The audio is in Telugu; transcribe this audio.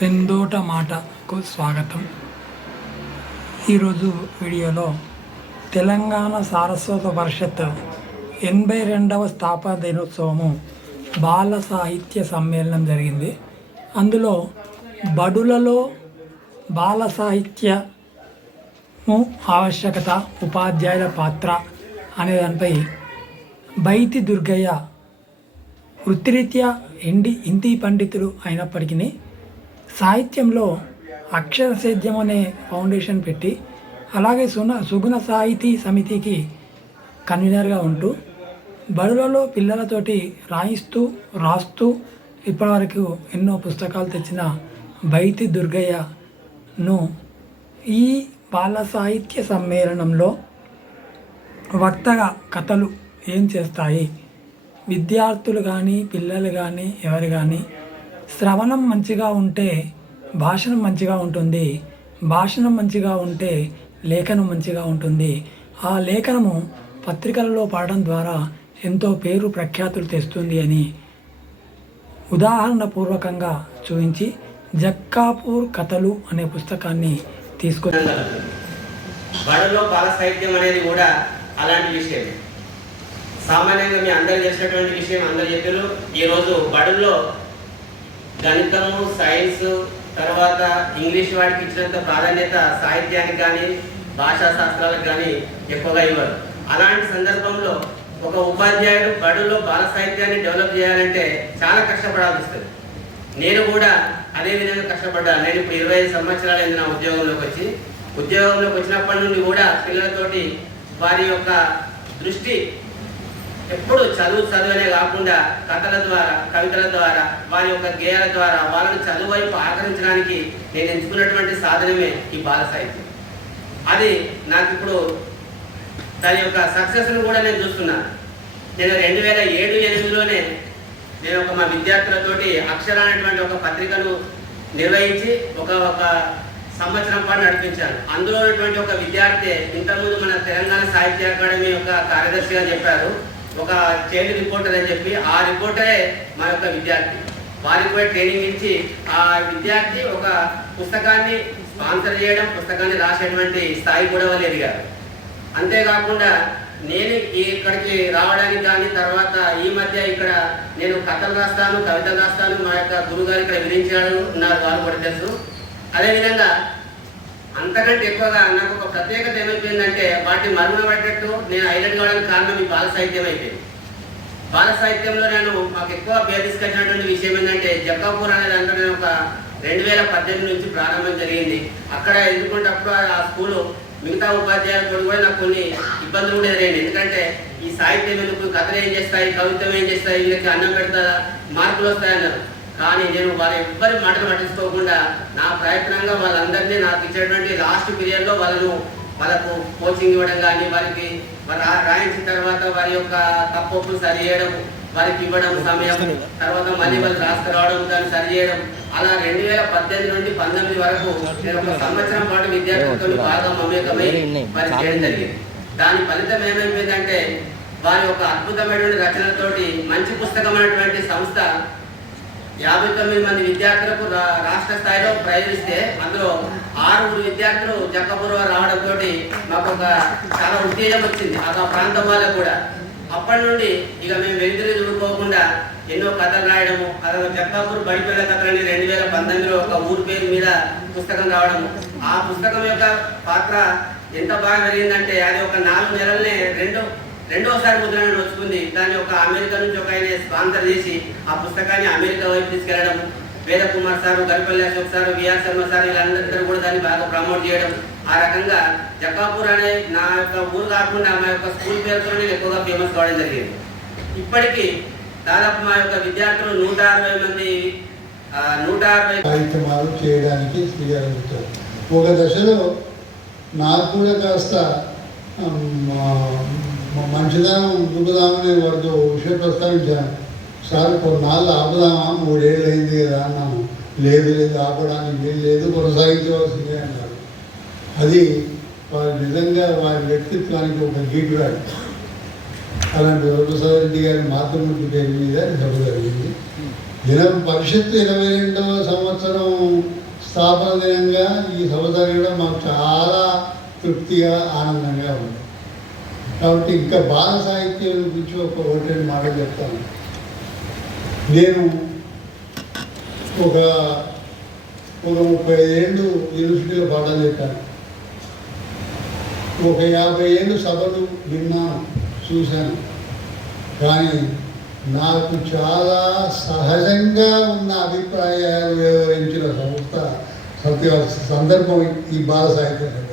పెందోట మాటకు స్వాగతం. ఈరోజు వీడియోలో తెలంగాణ సారస్వత పరిషత్ 82వ స్థాపన దినోత్సవము బాల సాహిత్య సమ్మేళనం జరిగింది. అందులో బడులలో బాల సాహిత్యము ఆవశ్యకత, ఉపాధ్యాయుల పాత్ర అనే దానిపై బైతి దుర్గయ్య వృత్తిరీత్యా హిందీ పండితుడు అయినప్పటికీ సాహిత్యంలో అక్షర సేద్యం అనే ఫౌండేషన్ పెట్టి, అలాగే సుగుణ సాహితీ సమితికి కన్వీనర్గా ఉంటూ బడులలో పిల్లలతోటి రాస్తూ ఇప్పటివరకు ఎన్నో పుస్తకాలు తెచ్చిన బైతి దుర్గయ్యను ఈ బాల సాహిత్య సమ్మేళనంలో వక్తగా కథలు ఏం చేస్తాయి, విద్యార్థులు కానీ పిల్లలు కానీ ఎవరు కానీ శ్రవణం మంచిగా ఉంటే భాషణం మంచిగా ఉంటుంది, భాషణం మంచిగా ఉంటే లేఖనం మంచిగా ఉంటుంది, ఆ లేఖనము పత్రికలలో పడడం ద్వారా ఎంతో పేరు ప్రఖ్యాతులు తెస్తుంది అని ఉదాహరణపూర్వకంగా చూపించి జక్కాపూర్ కథలు అనే పుస్తకాన్ని తీసుకొచ్చారు. బడుల్లో బాల సాహిత్యం అనేది కూడా అలాంటి విషయం. సామాన్యంగా మీ అందరూ చేసినటువంటి విషయం అందరూ చెప్పారు. ఈరోజు బడుల్లో గణితము, సైన్స్, తర్వాత ఇంగ్లీష్ వాటికి ఇచ్చినంత ప్రాధాన్యత సాహిత్యానికి కానీ భాషా శాస్త్రాలకు కానీ ఎక్కువగా ఇవ్వరు. అలాంటి సందర్భంలో ఒక ఉపాధ్యాయుడు బడుల్లో బాల సాహిత్యాన్ని డెవలప్ చేయాలంటే చాలా కష్టపడాల్సి వస్తుంది. నేను కూడా అదే విధంగా కష్టపడ్డాను. నేను ఇప్పుడు 25 సంవత్సరాలు అయింది నా ఉద్యోగంలోకి వచ్చినప్పటి నుండి కూడా పిల్లలతోటి వారి యొక్క దృష్టి ఎప్పుడు చదువునే కాకుండా కథల ద్వారా, కవితల ద్వారా, వారి యొక్క గేయాల ద్వారా వాళ్ళని చదువు వైపు ఆకరించడానికి నేను ఎంచుకున్నటువంటి సాధనమే ఈ బాల సాహిత్యం. అది నాకు ఇప్పుడు దాని యొక్క సక్సెస్ను కూడా నేను చూస్తున్నాను. నేను 2007-8లోనే నేను మా విద్యార్థులతోటి అక్షర అనేటువంటి ఒక పత్రికను నిర్వహించి ఒక సంవత్సరం పాటు నడిపించాను. అందులో ఉన్నటువంటి ఒక విద్యార్థి ఇంతకుముందు మన తెలంగాణ సాహిత్య అకాడమీ యొక్క కార్యదర్శిగా చెప్పారు, ఒక చైల్డ్ రిపోర్టర్ అని చెప్పి. ఆ రిపోర్టరే మా యొక్క విద్యార్థి. వారికి కూడా ట్రైనింగ్ ఇచ్చి ఆ విద్యార్థి ఒక పుస్తకాన్ని స్పాన్సర్ చేయడం, పుస్తకాన్ని రాసేటువంటి స్థాయి కూడా వాళ్ళు ఎదిగారు. అంతేకాకుండా నేను ఇక్కడికి రావడానికి కానీ తర్వాత ఈ మధ్య ఇక్కడ నేను కథలు రాస్తాను, కవితలు రాస్తాను. మా యొక్క గురుగారు ఇక్కడ విధించాడు ఉన్నారు, వాళ్ళు కూడా తెలుసు. అదేవిధంగా అంతకంటే ఎక్కువగా నాకు ఒక ప్రత్యేకత ఏమైపోయిందంటే వాటిని మరుగున పడ్డట్టు నేను హైలైట్ కావడానికి కారణం ఈ బాల సాహిత్యం అయిపోయింది. బాల సాహిత్యంలో మాకు ఎక్కువ పేరు తీసుకొచ్చినటువంటి విషయం ఏంటంటే జక్కాపూర్ అనేది అంటే నేను ఒక 2018 నుంచి ప్రారంభం జరిగింది. అక్కడ ఎందుకుంటప్పుడు ఆ స్కూలు మిగతా ఉపాధ్యాయులతో కూడా నాకు కొన్ని ఇబ్బందులు కూడా ఎదురైంది. ఎందుకంటే ఈ సాహిత్యం ఎందుకు, కథలు ఏం చేస్తాయి, కవిత్వం ఏం చేస్తాయి, వీళ్ళకి అన్నం పెడతారా, మార్కులు వస్తాయన్నారు. కానీ నేను వాళ్ళ ఎవ్వరి మాటలు పట్టించుకోకుండా నా ప్రయత్నంగా వాళ్ళందరినీ నాకు ఇచ్చేటువంటి లాస్ట్ పీరియడ్లో వాళ్ళకు కోచింగ్ ఇవ్వడం కానీ, వారికి రాయించిన తర్వాత వారి యొక్క తప్పులు సరి చేయడం, వారికి ఇవ్వడం సమయం, తర్వాత మళ్ళీ వాళ్ళు రాసుకురావడం, దాన్ని సరి చేయడం, అలా 2018 నుండి 19 వరకు నేను ఒక సంవత్సరం పాటు విద్యార్థులతో బాగా మమేకమై వారికి చేయడం జరిగింది. దాని ఫలితం ఏమైపోయిందంటే వారి యొక్క అద్భుతమైనటువంటి రచనలతోటి మంచి పుస్తకమైనటువంటి సంస్థ 59 మంది విద్యార్థులకు రాష్ట్ర స్థాయిలో ప్రైజ్ ఇస్తే అందులో 6 విద్యార్థులు జక్కపూర్ రావడంతో మాకు ఒక చాలా ఉత్తేజం వచ్చింది ఆ ప్రాంతం వాళ్ళకు కూడా. అప్పటి నుండి ఇక మేము వెలుతురు చూడుకోకుండా ఎన్నో కథలు రాయడము, అదొక జక్కాపూర్ బడిపిల్ల కథలని 2019లో ఒక ఊరి పేరు మీద పుస్తకం రావడము. ఆ పుస్తకం యొక్క పాత్ర ఎంత బాగా జరిగిందంటే అది ఒక 4 నెలలనే రెండోసారి ముద్రణ వచ్చుకుంది. దాన్ని ఒక అమెరికా నుంచి ఒక ఆయన స్పాన్సర్ చేసి ఆ పుస్తకాన్ని అమెరికా వైపు తీసుకెళ్లడం, Veda Kumar sir, Garipalli Ashok sir, V R Sharma sir వీళ్ళందరూ కూడా దాన్ని బాగా ప్రమోట్ చేయడం. ఆ రకంగా జక్కాపూర్ అనే నా యొక్క ఊరు కాకుండా మా యొక్క స్కూల్ పేరుతో నేను ఎక్కువగా ఫేమస్ కావడం జరిగింది. ఇప్పటికీ దాదాపు మా యొక్క విద్యార్థులు 160 మంది కార్యక్రమాలు చేయడానికి శ్రీగారు. ఒక దశలో నాకు కూడా కాస్త మంచిదనం ముందుదామని వారితో విషయం ప్రస్తావించాను. సార్ కొన్నాళ్ళు ఆపుదామా, 3 ఏళ్ళు అయింది కదా అన్నాము. లేదు ఆపడానికి వీలు లేదు, కొనసాగించవలసిందే అన్నారు. అది వారి నిజంగా వారి వ్యక్తిత్వానికి ఒక గీటురాడు. అలాంటి వరప్రసాద్ రెడ్డి గారి మాతృమూర్తి పేరు మీద సభ జరిగింది. పరిషత్తు 22వ సంవత్సరం స్థాపనంగా ఈ సభ జరగడం మాకు చాలా తృప్తిగా ఆనందంగా ఉంది. కాబట్టి ఇంకా బాల సాహిత్యం గురించి ఒకటి రెండు మాటలు చెప్తాను. నేను ఒక 30 ఏళ్ళు యూనివర్సిటీలో పాఠాలు చెప్పాను. ఒక 50 ఏళ్ళు సభలు విన్నాను, చూశాను. కానీ నాకు చాలా సహజంగా ఉన్న అభిప్రాయాలు వివరించిన సంస్థ సందర్భం ఈ బాల సాహిత్య సందర్భం.